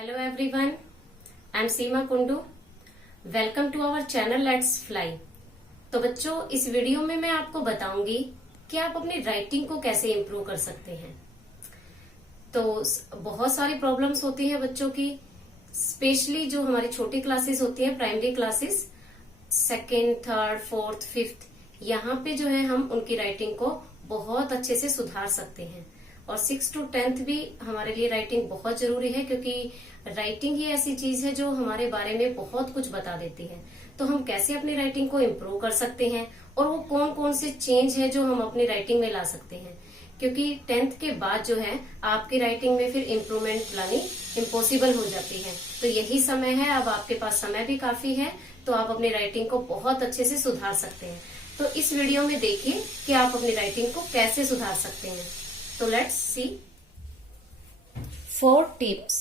Hello everyone, I am Seema Kundu. Welcome to our channel let's fly. तो बच्चों, इस video में मैं आपको बताऊंगी कि आप अपनी राइटिंग को कैसे इम्प्रूव कर सकते हैं। तो बहुत सारी प्रॉब्लम्स होती हैं बच्चों की, स्पेशली जो हमारी छोटी क्लासेस होती हैं, primary classes, second, third, fourth, fifth, यहाँ पे जो है हम उनकी राइटिंग को बहुत अच्छे से सुधार सकते हैं। और 6 to 10th भी हमारे लिए राइटिंग बहुत जरूरी है, क्योंकि राइटिंग ही ऐसी चीज है जो हमारे बारे में बहुत कुछ बता देती है। तो हम कैसे अपनी राइटिंग को इम्प्रूव कर सकते हैं और वो कौन कौन से चेंज है जो हम अपनी राइटिंग में ला सकते हैं, क्योंकि 10th के बाद जो है आपकी राइटिंग में फिर इम्प्रूवमेंट लानी इम्पॉसिबल हो जाती है। तो यही समय है, अब आपके पास समय भी काफी है, तो आप अपनी राइटिंग को बहुत अच्छे से सुधार सकते हैं। तो इस वीडियो में देखिए कि आप अपनी राइटिंग को कैसे सुधार सकते हैं। So let's see 4 tips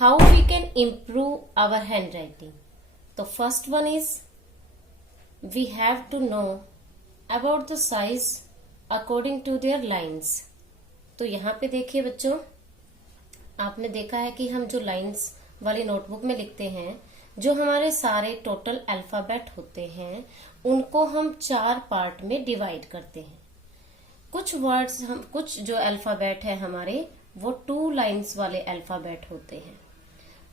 how we can improve our handwriting. The first one is we have to know about the size according to their lines. तो यहाँ पे देखिए बच्चों, आपने देखा है कि हम जो लाइंस वाली नोटबुक में लिखते हैं, जो हमारे सारे टोटल अल्फाबेट होते हैं, उनको हम 4 पार्ट में डिवाइड करते हैं। कुछ वर्ड्स हम कुछ जो अल्फाबेट है हमारे, वो 2 लाइंस वाले अल्फाबेट होते हैं।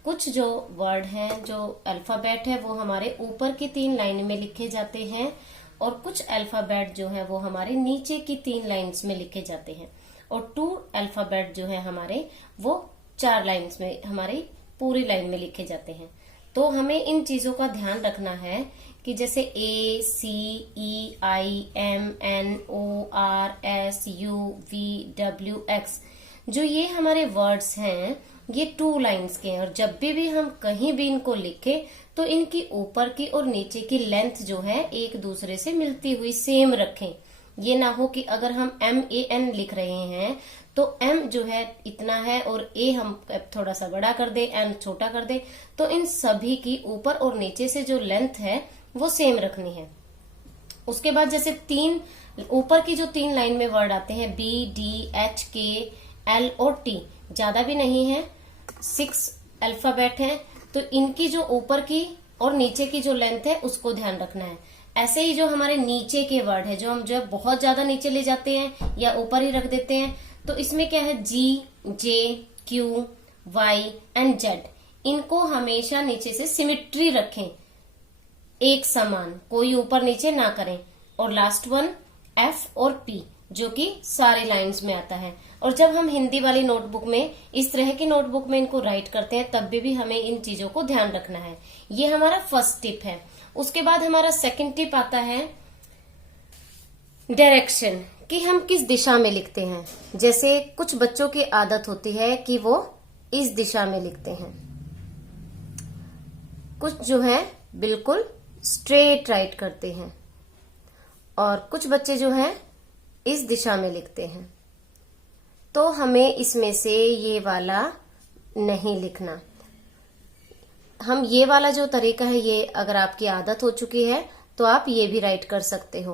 कुछ जो वर्ड हैं, जो अल्फाबेट है, वो हमारे ऊपर की 3 लाइन में लिखे जाते हैं, और कुछ अल्फाबेट जो है वो हमारे नीचे की 3 लाइंस में लिखे जाते हैं। और 2 अल्फाबेट जो है हमारे, वो 4 लाइंस में हमारी पूरी लाइन में लिखे जाते हैं। तो हमें इन चीजों का ध्यान रखना है कि जैसे A, C, E, I, M, N, O, R, S, U, V, W, X, जो ये हमारे वर्ड्स हैं, ये 2 लाइंस के हैं। और जब भी हम कहीं भी इनको लिखें तो इनकी ऊपर की और नीचे की लेंथ जो है एक दूसरे से मिलती हुई सेम रखें। ये ना हो कि अगर हम MAN लिख रहे हैं तो M जो है इतना है और A हम थोड़ा सा बड़ा कर दे, N छोटा कर दे। तो इन सभी की ऊपर और नीचे से जो लेंथ है वो सेम रखनी है। उसके बाद जैसे 3 ऊपर की जो 3 लाइन में वर्ड आते हैं, B, D, H, K, L और T, ज्यादा भी नहीं है, 6 अल्फाबेट हैं, तो इनकी जो ऊपर की और नीचे की जो लेंथ है उसको ध्यान रखना है। ऐसे ही जो हमारे नीचे के वर्ड है, जो हम जो बहुत ज्यादा नीचे ले जाते हैं या ऊपर ही रख देते हैं, तो इसमें क्या है, G, J, Q, Y and Z, इनको हमेशा नीचे से सिमेट्री रखें, एक समान, कोई ऊपर नीचे ना करें। और लास्ट वन F और P, जो कि सारे लाइंस में आता है। और जब हम हिंदी वाली नोटबुक में, इस तरह की नोटबुक में इनको राइट करते हैं, तब भी हमें इन चीजों को ध्यान रखना है। ये हमारा फर्स्ट टिप है। उसके बाद हमारा सेकंड टिप आता है डायरेक्शन, कि हम किस दिशा में लिखते हैं। जैसे कुछ बच्चों की आदत होती है कि वो इस दिशा में लिखते हैं, कुछ जो है बिल्कुल स्ट्रेट राइट करते हैं, और कुछ बच्चे जो हैं इस दिशा में लिखते हैं। तो हमें इसमें से ये वाला नहीं लिखना। हम ये वाला जो तरीका है, ये अगर आपकी आदत हो चुकी है तो आप ये भी राइट कर सकते हो,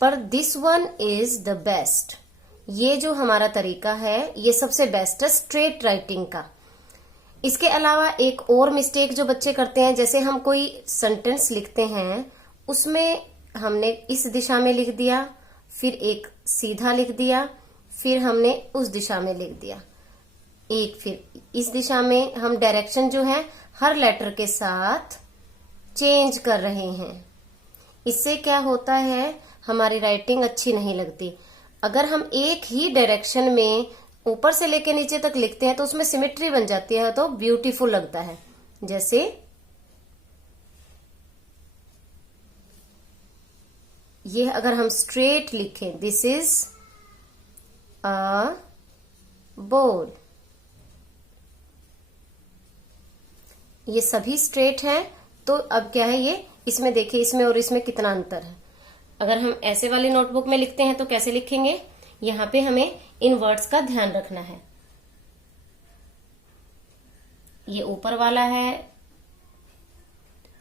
पर this one is the best. ये जो हमारा तरीका है, ये सबसे बेस्ट है स्ट्रेट राइटिंग का। इसके अलावा एक और मिस्टेक जो बच्चे करते हैं, जैसे हम कोई सेंटेंस लिखते हैं, उसमें हमने इस दिशा में लिख दिया, फिर एक सीधा लिख दिया, फिर हमने उस दिशा में लिख दिया, एक फिर इस दिशा में। हम डायरेक्शन जो है हर लेटर के साथ चेंज कर रहे हैं। इससे क्या होता है, हमारी राइटिंग अच्छी नहीं लगती। अगर हम एक ही डायरेक्शन में ऊपर से लेके नीचे तक लिखते हैं तो उसमें सिमेट्री बन जाती है, तो ब्यूटीफुल लगता है। जैसे ये अगर हम स्ट्रेट लिखें, दिस इज अ बोर्ड, ये सभी स्ट्रेट हैं। तो अब क्या है, ये इसमें देखिए, इसमें और इसमें कितना अंतर है। अगर हम ऐसे वाली नोटबुक में लिखते हैं तो कैसे लिखेंगे, यहाँ पे हमें इन वर्ड्स का ध्यान रखना है। ये ऊपर वाला है।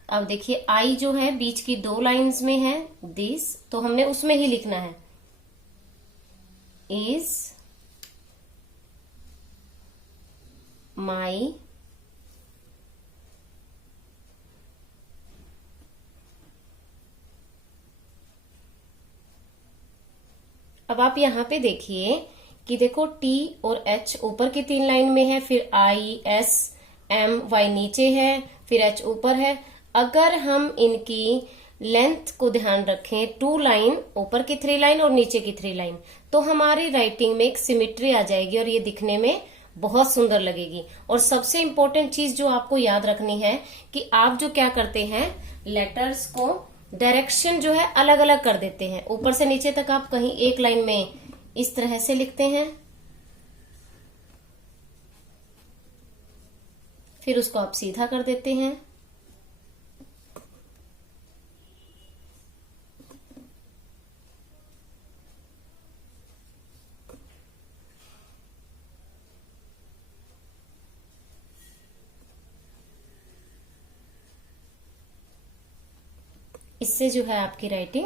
अब देखिए आई जो है बीच की 2 लाइंस में है, दिस, तो हमने उसमें ही लिखना है, इज माई अब आप यहाँ पे देखिए कि देखो टी और एच ऊपर की 3 लाइन में है, फिर आई एस एम वाई नीचे है, फिर एच ऊपर है। अगर हम इनकी लेंथ को ध्यान रखें, 2 लाइन ऊपर की 3 लाइन और नीचे की 3 लाइन, तो हमारी राइटिंग में एक सिमेट्री आ जाएगी और ये दिखने में बहुत सुंदर लगेगी। और सबसे इम्पोर्टेंट चीज जो आपको याद रखनी है कि आप जो क्या करते हैं, लेटर्स को डायरेक्शन जो है अलग अलग कर देते हैं। ऊपर से नीचे तक आप कहीं एक लाइन में इस तरह से लिखते हैं, फिर उसको आप सीधा कर देते हैं। इससे जो है आपकी राइटिंग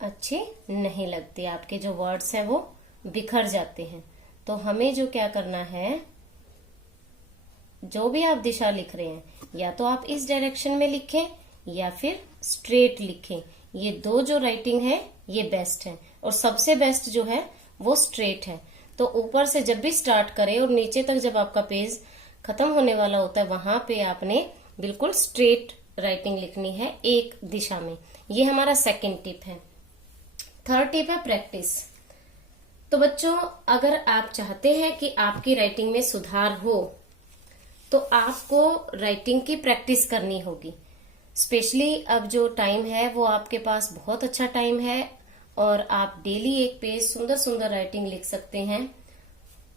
अच्छी नहीं लगती, आपके जो वर्ड्स हैं वो बिखर जाते हैं। तो हमें जो क्या करना है, जो भी आप दिशा लिख रहे हैं, या तो आप इस डायरेक्शन में लिखें या फिर स्ट्रेट लिखें। ये दो जो राइटिंग है ये बेस्ट है, और सबसे बेस्ट जो है वो स्ट्रेट है। तो ऊपर से जब भी स्टार्ट करें और नीचे तक जब आपका पेज खत्म होने वाला होता है, वहां पे आपने बिल्कुल स्ट्रेट राइटिंग लिखनी है एक दिशा में। ये हमारा सेकंड टिप है। थर्ड टिप है प्रैक्टिस। तो बच्चों, अगर आप चाहते हैं कि आपकी राइटिंग में सुधार हो तो आपको राइटिंग की प्रैक्टिस करनी होगी। स्पेशली अब जो टाइम है वो आपके पास बहुत अच्छा टाइम है, और आप डेली एक पेज सुंदर सुंदर राइटिंग लिख सकते हैं।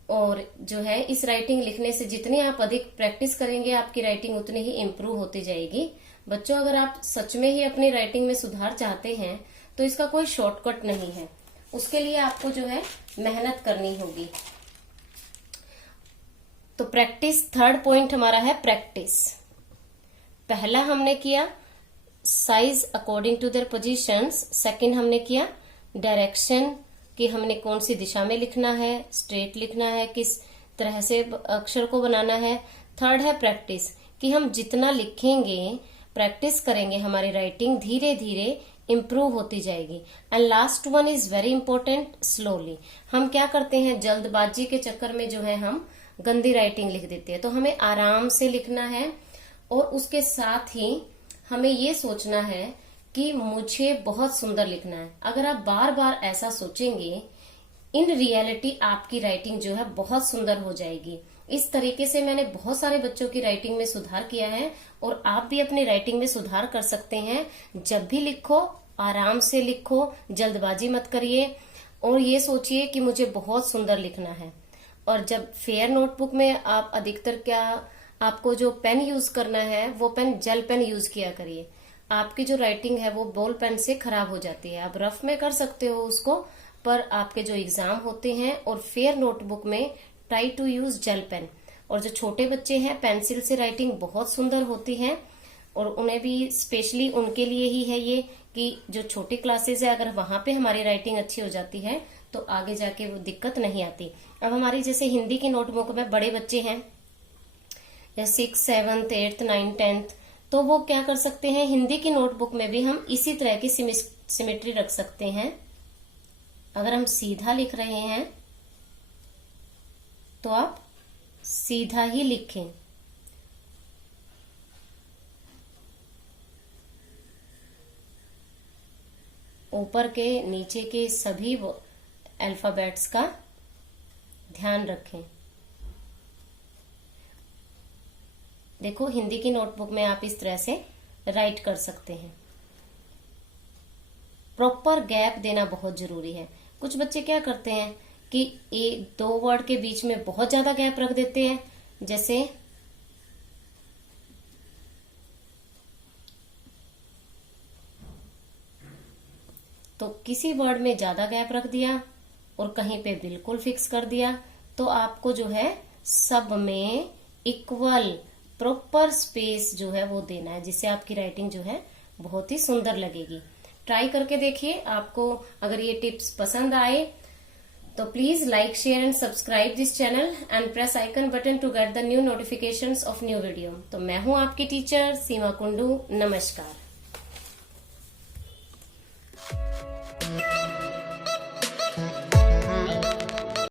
और जो है इस राइटिंग लिखने से जितनी आप अधिक प्रैक्टिस करेंगे, आपकी राइटिंग उतनी ही इम्प्रूव होती जाएगी। बच्चों, अगर आप सच में ही अपनी राइटिंग में सुधार चाहते हैं तो इसका कोई शॉर्टकट नहीं है। उसके लिए आपको जो है मेहनत करनी होगी। तो प्रैक्टिस, थर्ड पॉइंट हमारा है प्रैक्टिस। पहला हमने किया size according to their positions, second हमने किया डायरेक्शन कि हमने कौन सी दिशा में लिखना है, स्ट्रेट लिखना है, किस तरह से अक्षर को बनाना है। थर्ड है प्रैक्टिस कि हम जितना लिखेंगे, प्रैक्टिस करेंगे, हमारी राइटिंग धीरे धीरे इम्प्रूव होती जाएगी। And last one is very important, slowly. हम क्या करते हैं, जल्दबाजी के चक्कर में जो है हम गंदी राइटिंग लिख देते हैं। तो हमें आराम से लिखना है, और उसके साथ ही हमें ये सोचना है कि मुझे बहुत सुंदर लिखना है। अगर आप बार बार ऐसा सोचेंगे, इन रियलिटी आपकी राइटिंग जो है बहुत सुंदर हो जाएगी। इस तरीके से मैंने बहुत सारे बच्चों की राइटिंग में सुधार किया है, और आप भी अपनी राइटिंग में सुधार कर सकते हैं। जब भी लिखो आराम से लिखो, जल्दबाजी मत करिए, और ये सोचिए कि मुझे बहुत सुंदर लिखना है। और जब फेयर नोटबुक में आप अधिकतर क्या, आपको जो पेन यूज करना है वो पेन जेल पेन यूज किया करिए। आपकी जो राइटिंग है वो बॉल पेन से खराब हो जाती है। आप रफ में कर सकते हो उसको, पर आपके जो एग्जाम होते हैं और फेयर नोटबुक में try to use gel pen. और जो छोटे बच्चे हैं, पेंसिल से राइटिंग बहुत सुंदर होती है, और उन्हें भी स्पेशली उनके लिए ही है ये कि जो छोटी क्लासेस है, अगर वहां पे हमारी राइटिंग अच्छी हो जाती है तो आगे जाके वो दिक्कत नहीं आती। अब हमारी जैसे हिंदी की नोटबुक में बड़े बच्चे हैं, या 6, 7, 8, 9, 10, तो वो क्या कर सकते हैं, हिंदी की नोटबुक में भी हम इसी तरह की सिमेट्री रख सकते हैं। अगर हम सीधा लिख रहे हैं तो आप सीधा ही लिखें। ऊपर के नीचे के सभी अल्फाबेट्स का ध्यान रखें। देखो, हिंदी की नोटबुक में आप इस तरह से राइट कर सकते हैं। प्रॉपर गैप देना बहुत जरूरी है। कुछ बच्चे क्या करते हैं कि एक दो वर्ड के बीच में बहुत ज्यादा गैप रख देते हैं, जैसे तो किसी वर्ड में ज्यादा गैप रख दिया और कहीं पे बिल्कुल फिक्स कर दिया, तो आपको जो है सब में इक्वल प्रॉपर स्पेस जो है वो देना है, जिससे आपकी राइटिंग जो है बहुत ही सुंदर लगेगी। ट्राई करके देखिए। आपको अगर ये टिप्स पसंद आए तो please like, share and subscribe this channel and press icon button to get the new notifications of new video. तो मैं हूं आपकी टीचर सीमा कुंडू। नमस्कार।